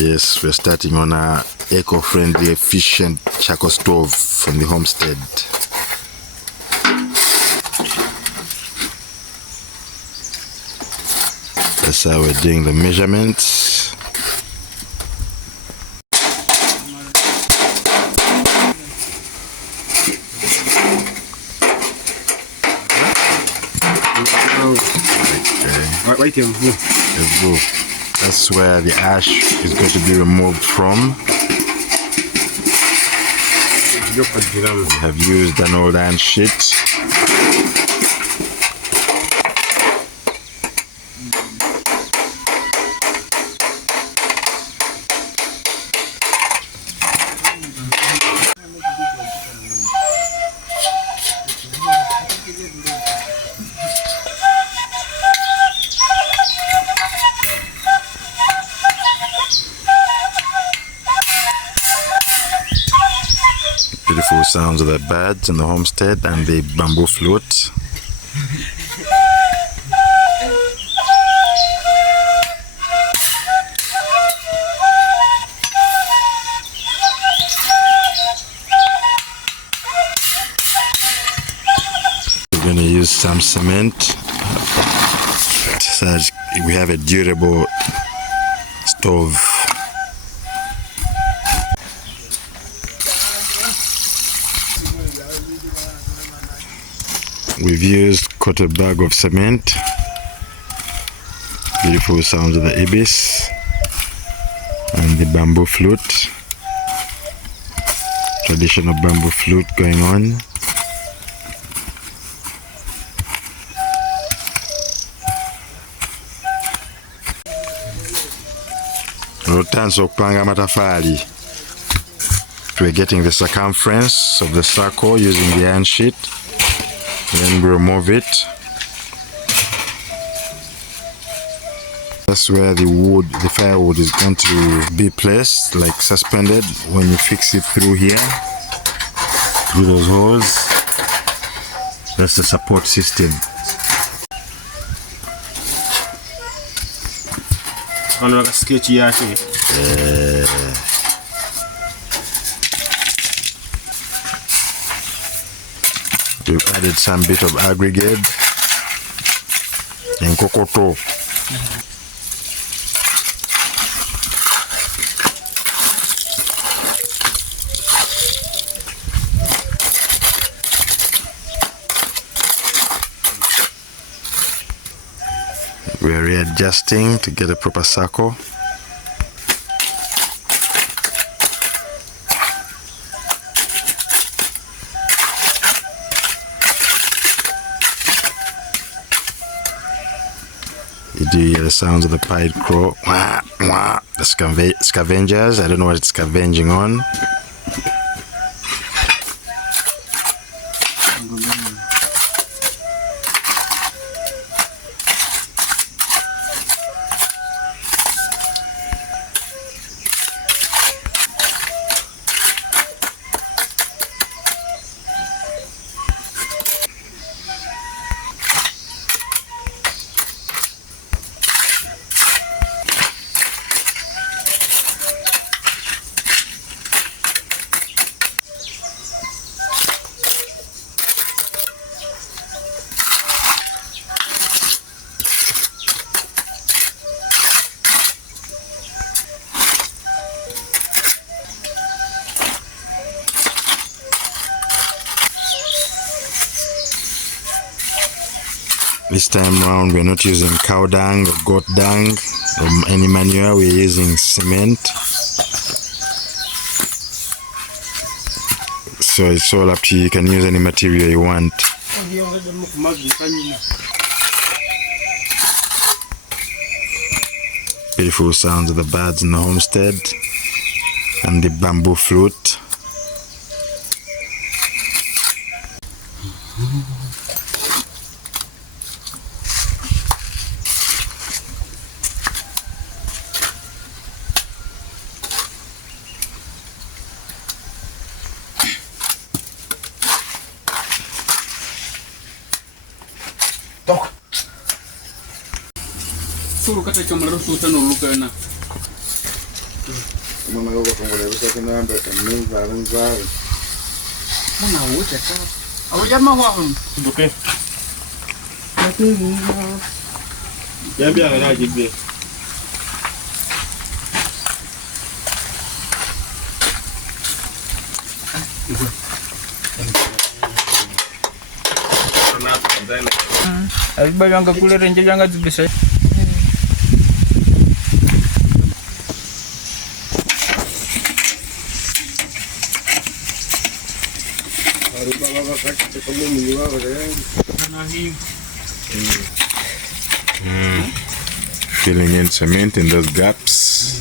Yes, we're starting on a eco-friendly, efficient charcoal stove from the Homestead. That's how we're doing the measurements. Okay. Let's go. That's where the ash is going to be removed from. We have used an old iron sheet. Beautiful sounds of the birds in the Homestead and the bamboo flute. We're going to use some cement so that we have a durable stove. We've used quarter bag of cement. Beautiful sounds of the ibis and the bamboo flute. Traditional bamboo flute going on. Rotanso kupanga matafali. We're getting the circumference of the circle using the iron sheet. Then we remove it. That's where the wood, the firewood is going to be placed, like suspended when you fix it through here, through those holes. That's the support system. We've added some bit of aggregate and cocoto. We're readjusting to get a proper circle. You do hear the sounds of the pied crow. Wah, wah. The scavengers. I don't know what it's scavenging on. This time around we're not using cow dung or goat dung or any manure, we're using cement. So it's all up to you, you can use any material you want. Beautiful sounds of the birds in the Homestead and the bamboo flute. Baganga kule renje janga zibise. Filling in cement in those gaps.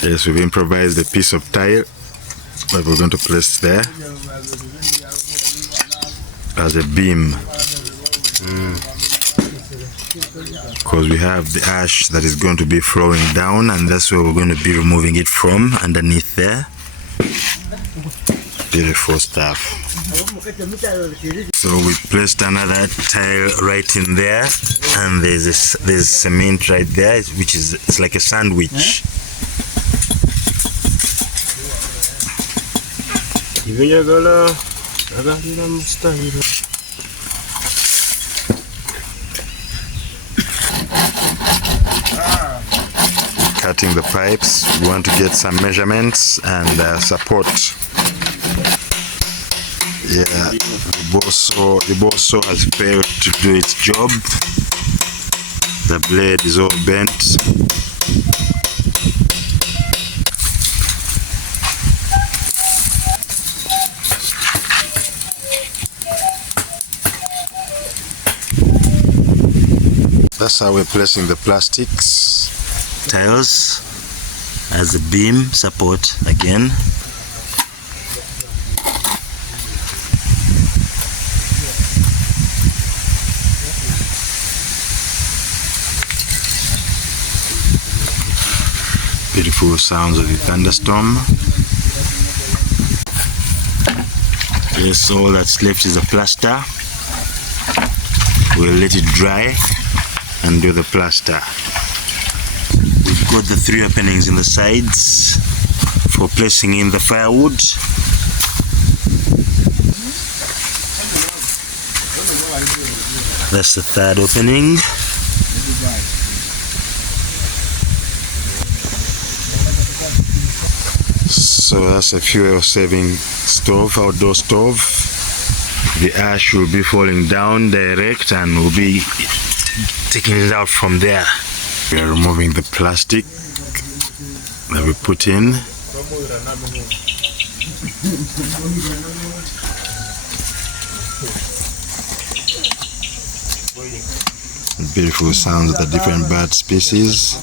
Yes, we've improvised a piece of tile that we're going to place there as a beam, because we have the ash that is going to be flowing down, and that's where we're going to be removing it from, underneath there. Beautiful stuff. So we placed another tile right in there, and there's cement right there, which is, it's like a sandwich. Cutting the pipes, we want to get some measurements and support. Yeah, the bow saw has failed to do its job. The blade is all bent. That's how we're placing the plastics tiles as a beam support again. Beautiful sounds of the thunderstorm. Yes, all that's left is the plaster. We'll let it dry and do the plaster. We've got the 3 openings in the sides for placing in the firewood. That's the 3rd opening. So that's a fuel saving stove, outdoor stove. The ash will be falling down direct and we'll be taking it out from there. We are removing the plastic that we put in. Beautiful sounds of the different bird species.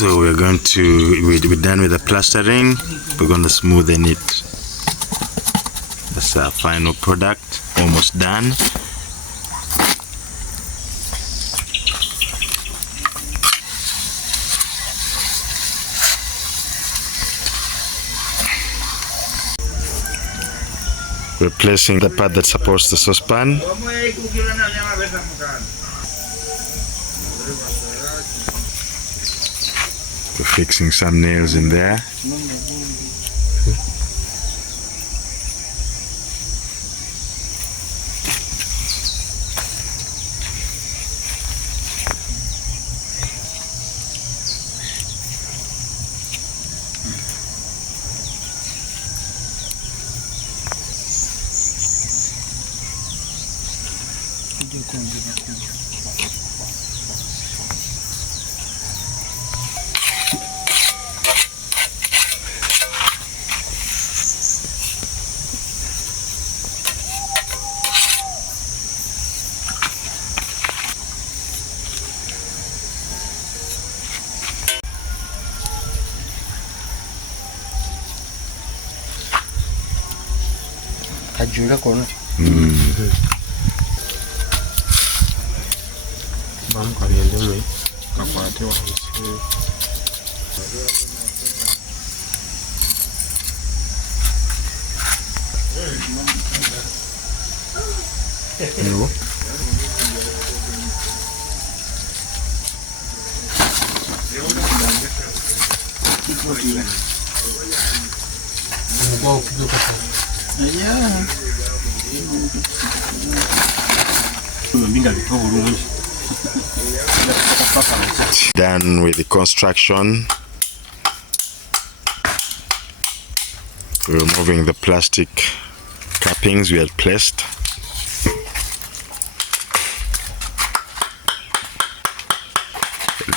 So we're going to, we're done with the plastering, we're going to smoothen it. That's our final product, almost done. Replacing the part that supports the saucepan. We're fixing some nails in there. kajula kono. Bamu kabyendemwe kakwate wansi. Yo. Done with the construction. Removing the plastic cappings we had placed.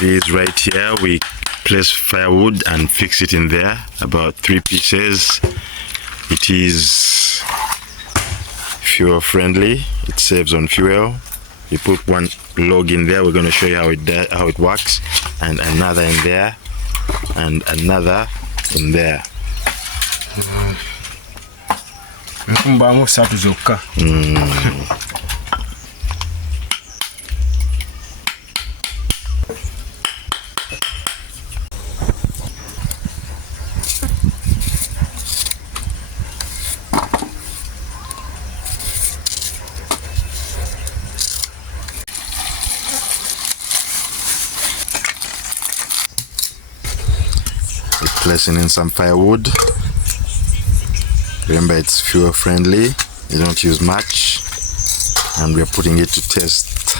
These right here, we place firewood and fix it in there, about 3 pieces. It is fuel friendly, it saves on fuel. You put one log in there, we're going to show you how it works, and another in there, and another in there. Nkumbamu 3 zokka. Placing in some firewood. Remember, it's fuel friendly, you don't use much, and we're putting it to test.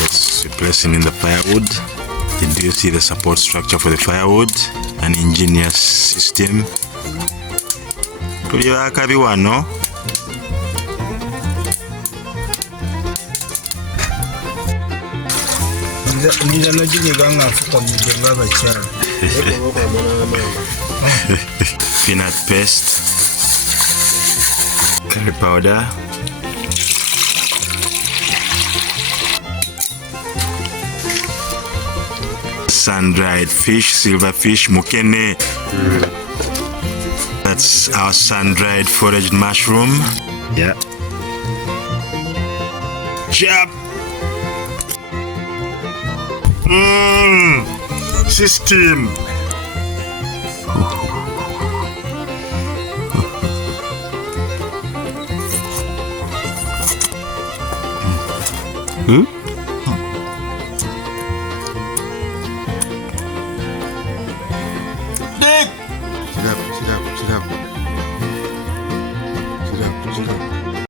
Yes, we're placing in the firewood. Do you see the support structure for the firewood? An ingenious system. No? Peanut paste, curry powder, sun-dried fish, silverfish, mukene. That's our sun-dried foraged mushroom. Yeah. Chop. System. Hmm?